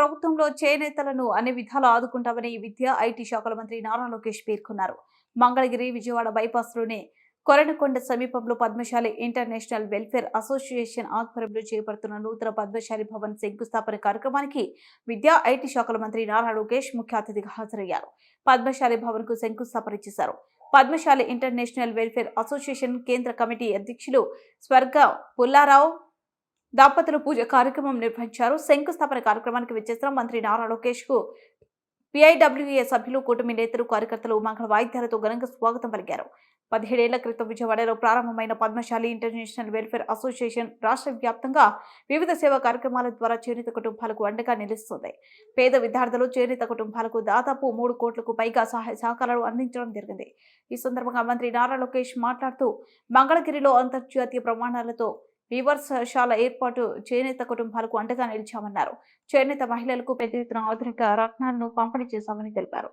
ప్రభుత్వంలో చేనేతలను అన్ని విధాలు ఆదుకుంటామని విద్యా ఐటీ శాఖల మంత్రి నారా లోకేష్ పేర్కొన్నారు. మంగళగిరి విజయవాడ బైపాస్లోని కొరణకొండ సమీపంలో పద్మశాలి ఇంటర్నేషనల్ వెల్ఫేర్ అసోసియేషన్ ఆధ్వర్యంలో చేపడుతున్న నూతన పద్మశాలి భవన్ శంకుస్థాపన కార్యక్రమానికి విద్యా ఐటీ శాఖల మంత్రి నారా లోకేష్ ముఖ్య అతిథిగా హాజరయ్యారు. పద్మశాలి భవన్ కు శంకుస్థాపన చేశారు. పద్మశాలి ఇంటర్నేషనల్ వెల్ఫేర్ అసోసియేషన్ కేంద్ర కమిటీ అధ్యక్షులు స్వర్గ పుల్లారావు దంపతులు పూజ కార్యక్రమం నిర్వహించారు. శంకుస్థాపన కార్యక్రమానికి విచ్చేసిన మంత్రి నారా లోకేష్ కు పిఐడబ్ల్యూఏ సభ్యులు, కూటమి నేతలు, కార్యకర్తలు మంగళ వాయిద్యాలతో ఘనంగా స్వాగతం పలికారు. 17 ఏళ్ల క్రితం విజయవాడలో ప్రారంభమైన పద్మశాలి ఇంటర్నేషనల్ వెల్ఫేర్ అసోసియేషన్ రాష్ట్ర వ్యాప్తంగా వివిధ సేవా కార్యక్రమాల ద్వారా చేనేత కుటుంబాలకు అండగా నిలుస్తుంది. పేద విద్యార్థులు, చేనేత కుటుంబాలకు దాదాపు 3 కోట్లకు పైగా సహాయ సహకారాలు అందించడం జరిగింది. ఈ సందర్భంగా మంత్రి నారా లోకేష్ మాట్లాడుతూ మంగళగిరిలో అంతర్జాతీయ ప్రమాణాలతో వివర్శాల ఏర్పాటు చేనేత కుటుంబాలకు అండగా నిలిచామన్నారు. చేనేత మహిళలకు పెద్ద ఎత్తున ఆధునిక రత్నాలను పంపిణీ చేశామని తెలిపారు.